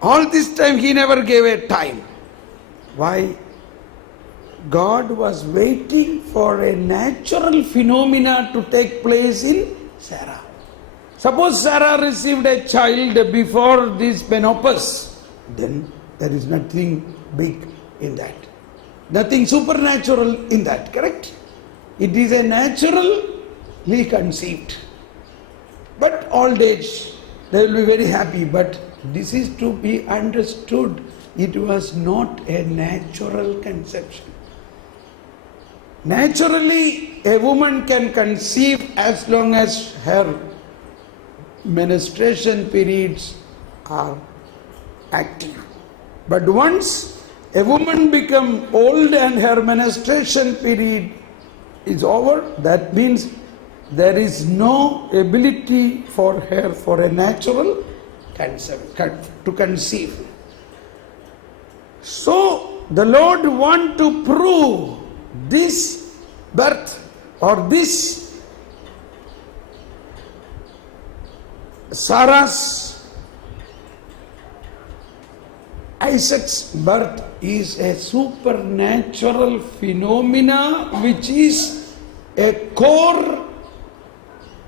All this time he never gave a time. Why? God was waiting for a natural phenomena to take place in Sarah. Suppose Sarah received a child before this menopause, then there is nothing big in that. Nothing supernatural in that, correct? It is a naturally conceived. But old age, they will be very happy. But this is to be understood. It was not a natural conception. Naturally, a woman can conceive as long as her menstruation periods are active. But once a woman becomes old and her menstruation period is over, that means there is no ability for her for a natural to conceive. So the Lord wants to prove this birth or this Sarah's, Isaac's birth is a supernatural phenomena which is a core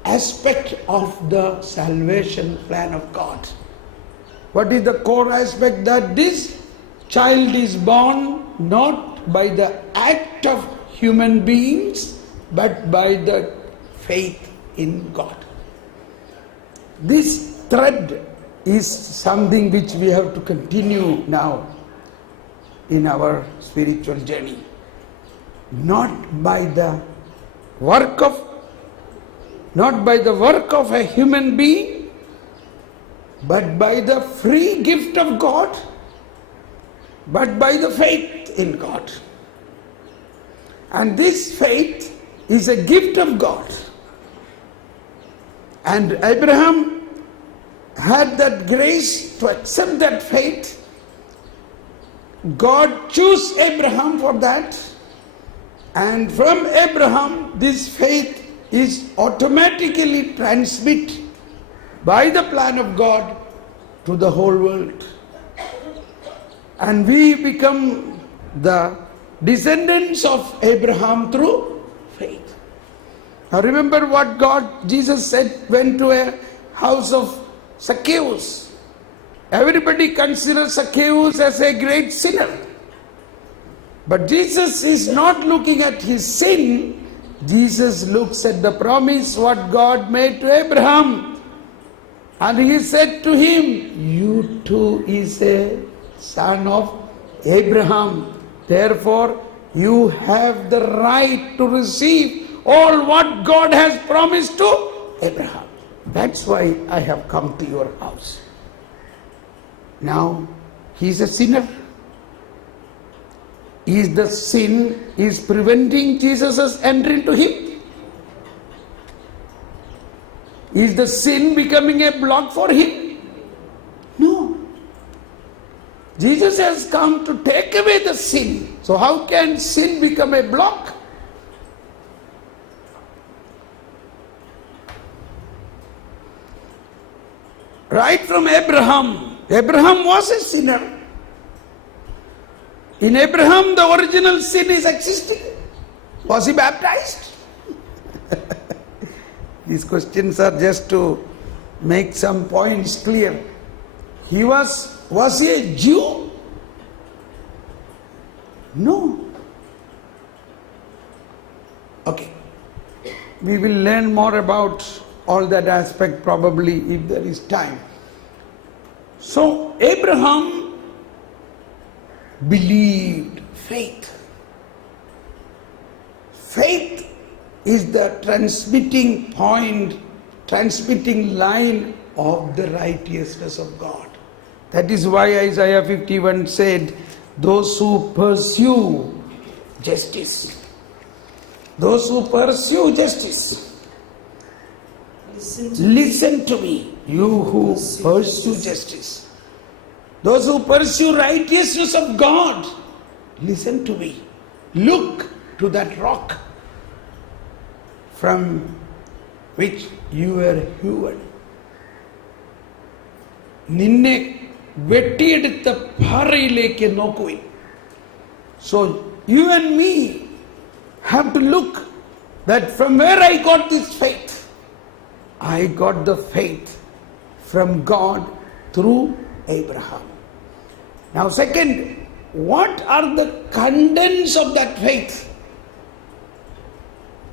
aspect of the salvation plan of God. What is the core aspect? That this child is born not by the act of human beings but by the faith in God. This thread is something which we have to continue now in our spiritual journey. Not by the work of a human being, but by the free gift of God, but by the faith in God. And this faith is a gift of God. And Abraham had that grace to accept that faith. God chose Abraham for that. And from Abraham, this faith is automatically transmitted by the plan of God to the whole world. And we become the descendants of Abraham through faith. Now remember what Jesus said, went to a house of Zacchaeus. Everybody considers Zacchaeus as a great sinner. But Jesus is not looking at his sin. Jesus looks at the promise what God made to Abraham. And he said to him, you too is a son of Abraham. Therefore, you have the right to receive all what God has promised to Abraham. That's why I have come to your house. Now, he is a sinner. Is the sin is preventing Jesus' entry into him? Is the sin becoming a block for him? No. Jesus has come to take away the sin. So how can sin become a block? Right from Abraham. Abraham was a sinner. In Abraham, the original sin is existing. Was he baptized? These questions are just to make some points clear. Was he a Jew? No. Okay. We will learn more about all that aspect probably if there is time. So Abraham believed, faith. Faith is the transmitting point, transmitting line of the righteousness of God. That is why Isaiah 51 said, those who pursue justice. Those who pursue justice. Listen to me, you who pursue justice. Those who pursue righteousness of God, listen to me. Look to that rock. From which you were hewn. നിന്നെ വെട്ടിയെടുത്ത പാറയിലേക്ക് നോക്കുവിൻ. So you and me have to look that from where I got this faith. I got the faith from God through Abraham. Now second, what are the contents of that faith?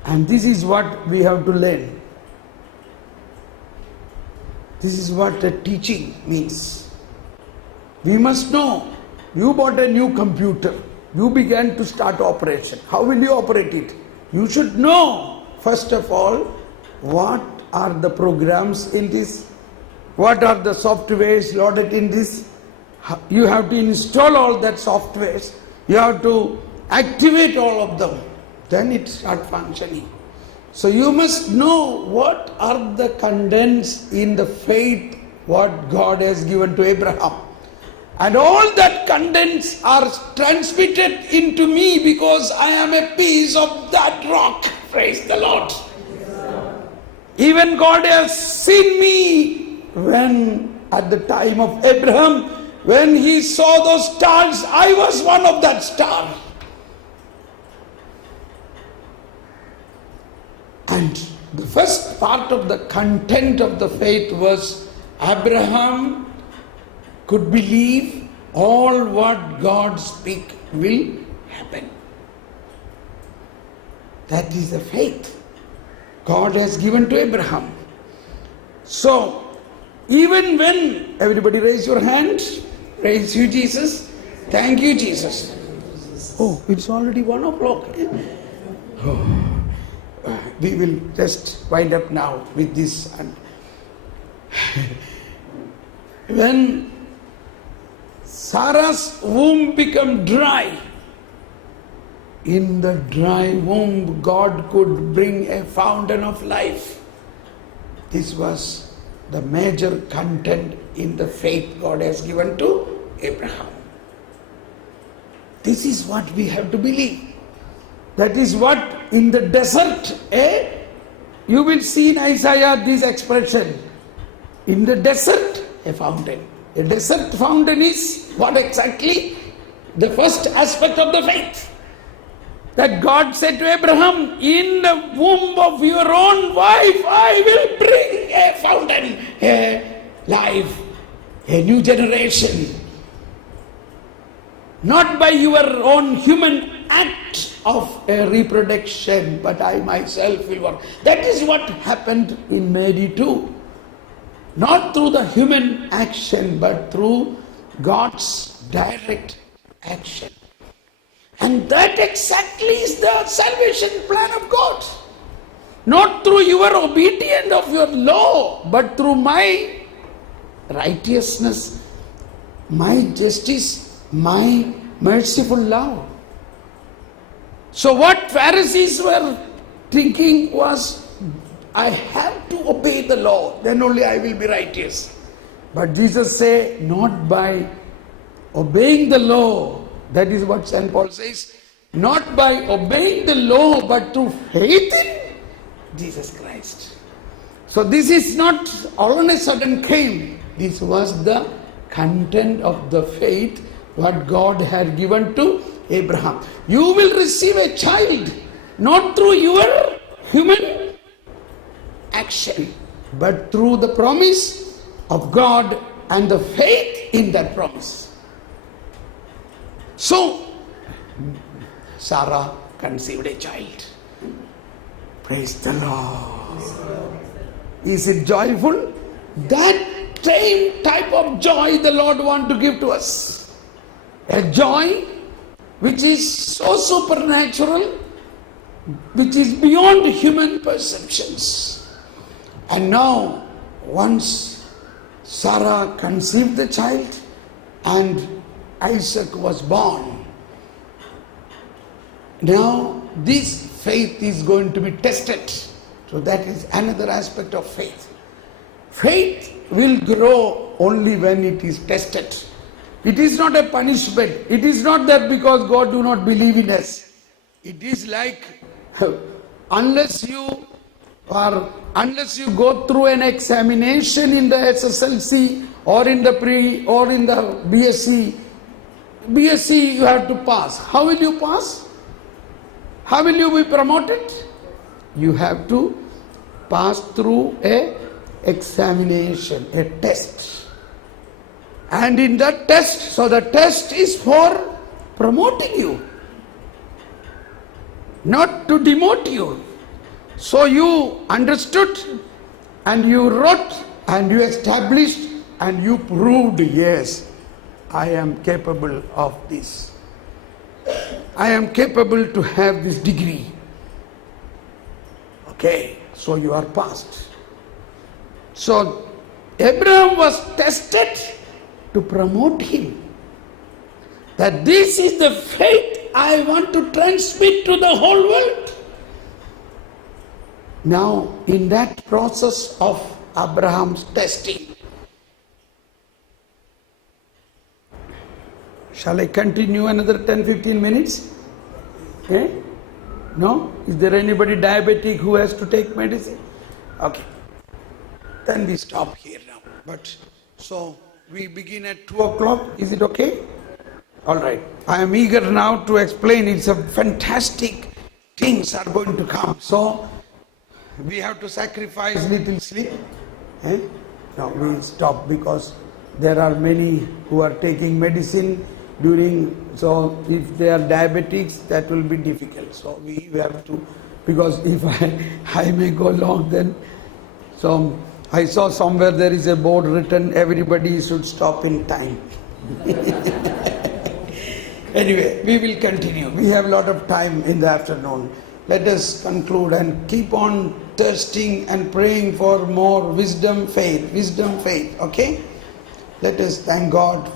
And this is what we have to learn. This is what the teaching means. We must know. You bought a new computer. You began to start operation. How will you operate it? You should know, first of all, what are the programs in this? What are the softwares loaded in this? You have to install all that softwares. You have to activate all of them. Then it starts functioning. So you must know what are the contents in the faith what God has given to Abraham. And all that contents are transmitted into me because I am a piece of that rock. Praise the Lord. Even God has seen me when at the time of Abraham, when he saw those stars, I was one of that star. And the first part of the content of the faith was Abraham could believe all what God speak will happen. That is the faith God has given to Abraham. So, even when, everybody raise your hand, praise you Jesus, thank you Jesus. Oh, it's already 1 o'clock. Oh. We will just wind up now with this. When Sarah's womb became dry, in the dry womb God could bring a fountain of life. This was the major content in the faith God has given to Abraham. This is what we have to believe. That is what in the desert, you will see in Isaiah this expression. In the desert, a fountain. A desert fountain is what exactly? The first aspect of the faith. That God said to Abraham, in the womb of your own wife, I will bring a fountain, a life, a new generation. Not by your own human act of a reproduction, but I myself will work. That is what happened in Mary too. Not through the human action, but through God's direct action. And that exactly is the salvation plan of God. Not through your obedience of your law, but through my righteousness, my justice, my merciful love. So what Pharisees were thinking was, I have to obey the law, then only I will be righteous. But Jesus said, not by obeying the law. That is what St. Paul says. Not by obeying the law, but through faith in Jesus Christ. So this is not all on a sudden came. This was the content of the faith what God had given to Abraham. You will receive a child not through your human action, but through the promise of God and the faith in that promise. So, Sarah conceived a child. Praise the Lord. Is it joyful? That same type of joy the Lord wants to give to us. A joy which is so supernatural, which is beyond human perceptions. And now, once Sarah conceived the child and Isaac was born, now this faith is going to be tested. So that is another aspect of faith. Faith will grow only when it is tested. It is not a punishment. It is not that because God do not believe in us. It is like, unless you or unless you go through an examination in the SSLC or in the pre or in the BSc, you have to pass. How will you pass? How will you be promoted? You have to pass through a examination, a test. And in that test, so the test is for promoting you, not to demote you. So you understood and you wrote and you established and you proved, yes, I am capable of this. I am capable to have this degree. Okay, so you are passed. So Abraham was tested to promote him. That this is the faith I want to transmit to the whole world. Now, in that process of Abraham's testing, shall I continue another 10-15 minutes? Okay? No? Is there anybody diabetic who has to take medicine? Okay. Then we stop here now. But so we begin at 2 o'clock. Is it okay? All right. I am eager now to explain. It's a fantastic things are going to come. So we have to sacrifice little sleep. Eh? No, we will stop because there are many who are taking medicine during, so if they are diabetics, that will be difficult. So we have to, because if I may go long then, so I saw somewhere there is a board written, everybody should stop in time. Anyway, we will continue. We have a lot of time in the afternoon. Let us conclude and keep on thirsting and praying for more wisdom, faith, okay? Let us thank God.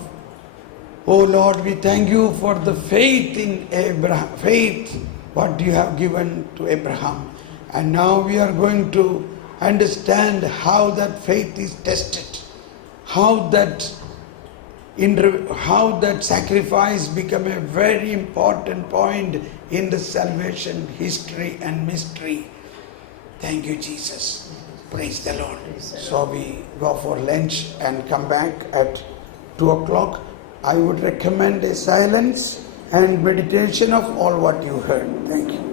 Oh Lord, we thank you for the faith in Abraham, faith, what you have given to Abraham. And now we are going to understand how that faith is tested, how that sacrifice become a very important point in the salvation history and mystery. Thank you, Jesus. Praise the Lord. So we go for lunch and come back at 2 o'clock. I would recommend a silence and meditation of all what you heard. Thank you.